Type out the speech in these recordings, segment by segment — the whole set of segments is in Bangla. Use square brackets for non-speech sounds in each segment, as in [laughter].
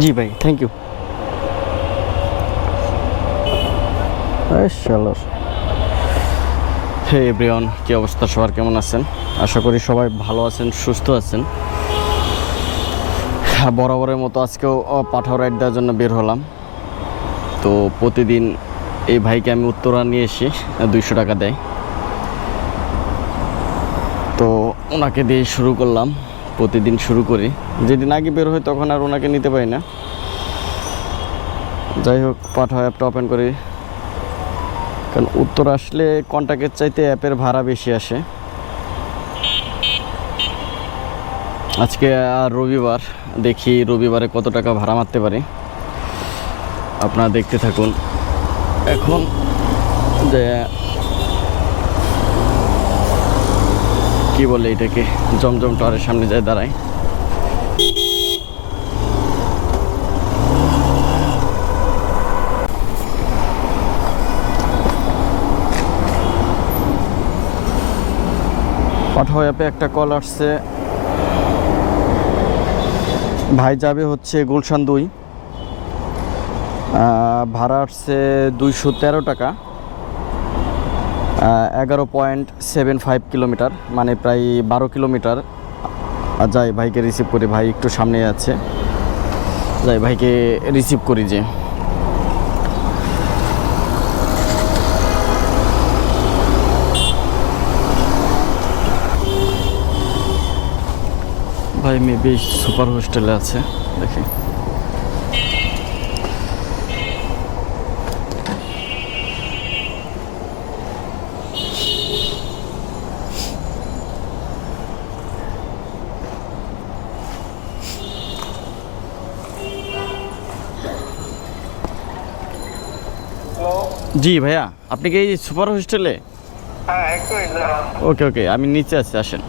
জি ভাই থ্যাংক ইউ শালার হে এভরিওয়ান কি অবস্থা? সবার কেমন আছেন? আশা করি সবাই ভালো আছেন, সুস্থ আছেন। বরাবরের মতো আজকেও পাঠাও রাইড দেওয়ার জন্য বের হলাম। তো প্রতিদিন এই ভাইকে আমি উত্তরা নিয়ে এসি দুইশো টাকা দেয়। তো ওনাকে দিয়ে শুরু করলাম, প্রতিদিন শুরু করি। যেদিন আগে বের হয় তখন আর ওনাকে নিতে পারি না। যাই হোক, পাঠাও অ্যাপটা ওপেন করি। কারণ উত্তর আসলে কন্ট্যাক্টের চাইতে অ্যাপের ভাড়া বেশি আসে। আজকে আর রবিবার, দেখি রবিবারে কত টাকা ভাড়া মারতে পারি। আপনারা দেখতে থাকুন। এখন যে কি বলে এটাকে, জমজম টাওয়ারের সামনে যায় দাঁড়ায়। পাঠাও অ্যাপে একটা কল আসছে। ভাই যাবে হচ্ছে গুলশান দুই। ভাড়া আসছে দুইশো তেরো টাকা। এগারো পয়েন্ট সেভেন ফাইভ কিলোমিটার মানে প্রায় বারো কিলোমিটার। যাই ভাইকে রিসিভ করি, ভাই একটু সামনে যাচ্ছে যাই ভাইকে রিসিভ করি যে। ভাই মেবি সুপার হোস্টেলে আছে দেখি। জি ভাইয়া আপনি কি সুপার হোস্টেলে? হ্যাঁ। ওকে ওকে আমি নিচে আছি আসেন।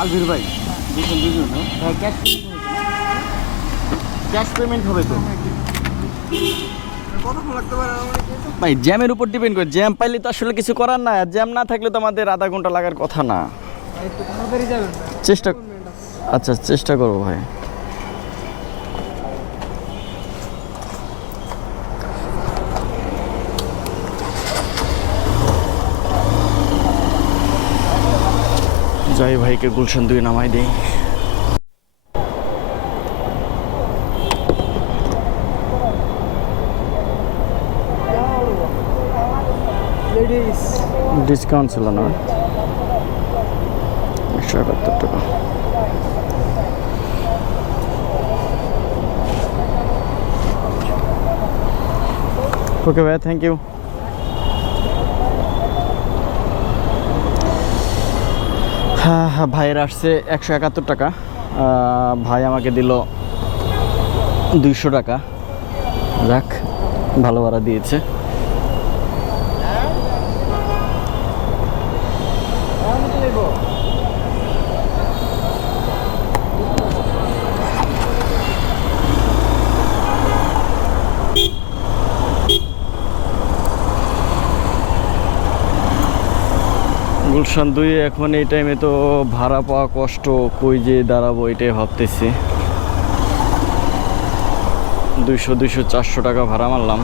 আলভির ভাই দুজন দুজন ক্যাশ ক্যাশ পেমেন্ট হবে। তো? ভাই জ্যামের উপর ডিপেন্ড করে। জ্যাম পাইলে তো আসলে কিছু করার না আর জ্যাম না থাকলে তো আমাদের আধা ঘণ্টা লাগার কথা না? চেষ্টা আচ্ছা চেষ্টা করব ভাই। যাই ভাইকে গুলশান দুই নামাই দেই ডিসকাউন্ট ছিল না একশো একাত্তর টাকা ওকে ভাই থ্যাংক ইউ হ্যাঁ হ্যাঁ ভাইয়ের আসছে একশো একাত্তর টাকা। ভাই আমাকে দিল দুইশো টাকা। যাক ভালো ভাড়া দিয়েছে। গুলশান দুই, এখন এই টাইমে তো ভাড়া পাওয়া কষ্ট, কই যে দাঁড়াবো এটাই ভাবতেছি। দুইশো দুইশো, চারশো টাকা ভাড়া মারলাম।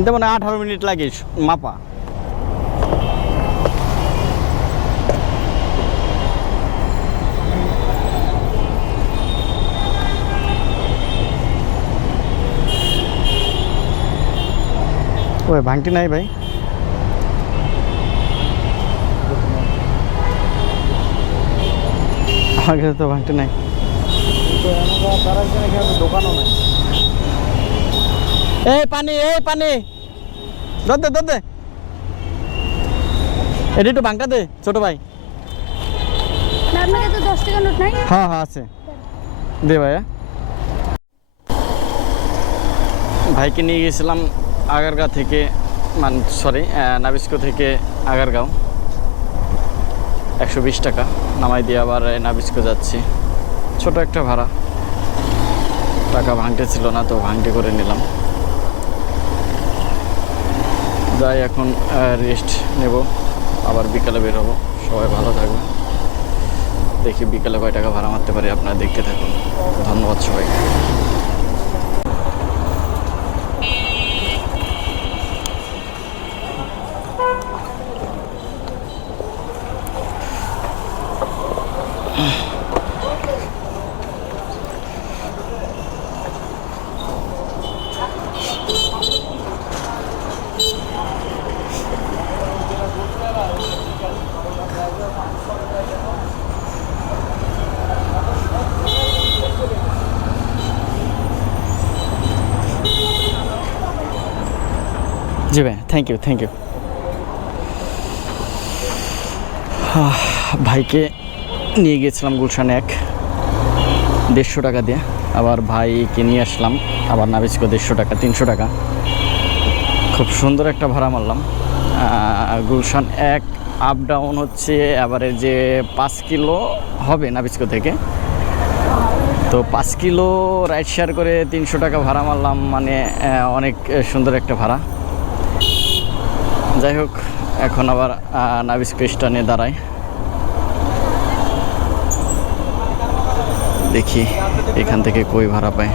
এতে মানে আঠারো মিনিট লাগে মাপা। ওই ভাঙটি নাই ভাই। আমার কাছে তো ভাঙটি নাই। দোকানও নাই। এই পানি এই পানি। দে দে দে। এটি একটু ভাঙটা দে ছোট ভাই। আপনার কাছে দশ টাকা নোট নাই? হ্যাঁ হ্যাঁ আছে। দে ভাইয়া। ভাইকে নিয়ে গেছিলাম আগারগাঁও থেকে মান সরি নাবিস্কো থেকে আগারগাঁও। একশো বিশ টাকা। নামাই দিয়ে আবার নাবিস্কো যাচ্ছি। ছোট একটা ভাড়া। টাকা ভাঙতে ছিল না তো ভাঙতে করে নিলাম। যাই, এখন রেস্ট নেব। আবার বিকালে বের হব। সবাই ভালো থাকবে দেখি বিকালে কয় টাকা ভাড়া মারতে পারি, আপনারা দেখতে থাকুন। ধন্যবাদ সবাইকে। জি ভাই থ্যাংক ইউ থ্যাংক ইউ ভাইকে নিয়ে গিয়েছিলাম গুলশান এক। দেড়শো টাকা দিয়ে। আবার ভাইকে নিয়ে আসলাম। আবার নাবিজকে দেড়শো টাকা, তিনশো টাকা। খুব সুন্দর একটা ভাড়া মারলাম। গুলশান এক আপ ডাউন হচ্ছে আবার যে পাঁচ কিলো হবে নাবিস্কো থেকে। তো পাঁচ কিলো রাইড শেয়ার করে তিনশো টাকা ভাড়া মারলাম। মানে অনেক সুন্দর একটা ভাড়া। যাই হোক এখন আবার নাবিস স্টেশনে দাঁড়ায় দেখি এখান থেকে কই ভাড়া পায়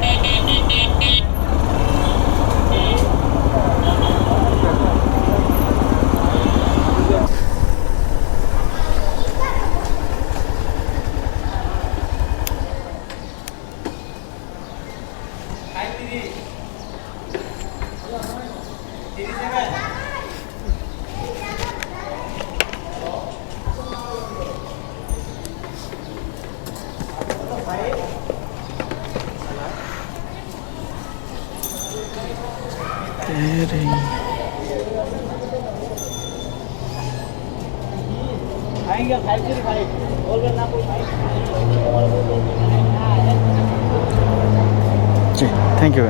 জি থ্যাংক ইউ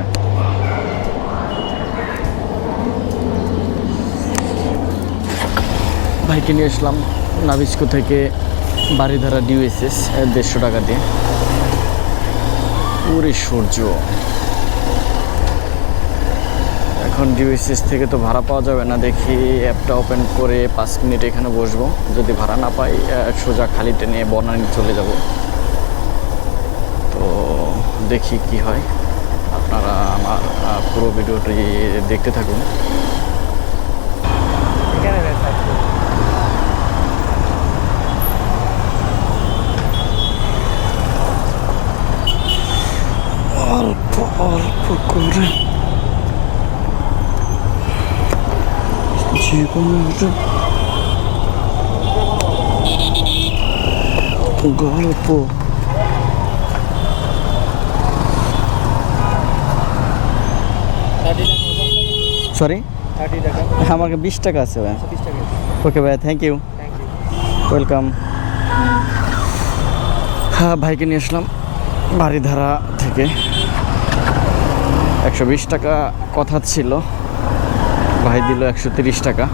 ভাইকে নিয়ে আসলাম নাবিস্কো থেকে বাড়িধারা ডিউএসএস দেড়শো টাকা দিয়ে। পুরে সূর্য। এখন ডিউএসএস থেকে তো ভাড়া পাওয়া যাবে না। দেখি অ্যাপটা ওপেন করে পাঁচ মিনিট এখানে বসবো। যদি ভাড়া না পাই সোজা খালি টেনে বনানি চলে যাব। তো দেখি কি হয়। আপনারা আমার পুরো ভিডিওটি দেখতে থাকুন। অল্প অল্প করে জীবনের গল্প। সরি আমাকে বিশ টাকা আছে ভাই। ওকে ভাই thank you thank you welcome হ্যাঁ ভাইকে নিয়ে আসলাম বাড়িধারা থেকে। একশো বিশ টাকা কথা ছিল। ভাই দিল একশো টাকা।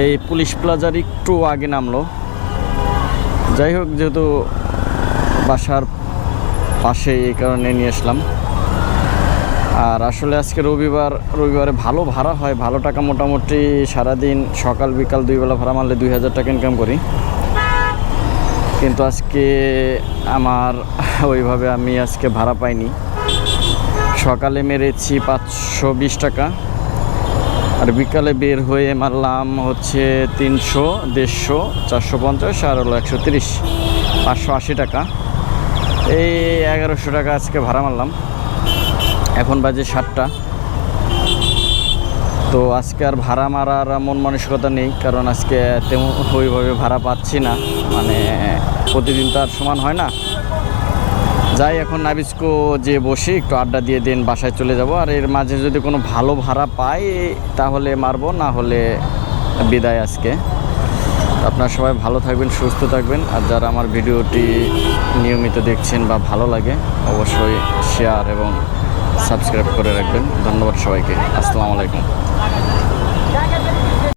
এই পুলিশ প্লাজার একটু আগে নামলো। যাই হোক, যেহেতু বাসার পাশে এই কারণে নিয়ে আসলাম। আর আসলে আজকে রবিবার, রবিবারে ভালো ভাড়া হয়। ভালো টাকা মোটামুটি সারাদিন সকাল, বিকাল দুই বেলা ভাড়া মারলে দুই হাজার টাকা ইনকাম করি। কিন্তু আজকে আমার [laughs] ওইভাবে আমি আজকে ভাড়া পাইনি। সকালে মেরেছি পাঁচশো বিশ টাকা। আর বিকালে বের হয়ে মারলাম হচ্ছে তিনশো, দেড়শো, চারশো পঞ্চাশ আর হলো একশো তিরিশ। পাঁচশো আশি টাকা। এই এগারোশো টাকা আজকে ভাড়া মারলাম। এখন বাজে সাতটা। তো আজকে আর ভাড়া মারার মন মানসিকতা নেই, কারণ আজকে তেমন ওইভাবে ভাড়া পাচ্ছি না। মানে প্রতিদিন তো আর সমান হয় না। যাই এখন নাবিস্কো যে বসে, একটু আড্ডা দিয়ে দিন, বাসায় চলে যাব। আর এর মাঝে যদি কোনো ভালো ভাড়া পাই, তাহলে মারবো, না হলে বিদায় আজকে। আপনারা সবাই ভালো থাকবেন, সুস্থ থাকবেন। আর যারা আমার ভিডিওটি নিয়মিত দেখছেন বা ভালো লাগে, অবশ্যই শেয়ার এবং সাবস্ক্রাইব করে রাখবেন। ধন্যবাদ সবাইকে। আসসালামু আলাইকুম।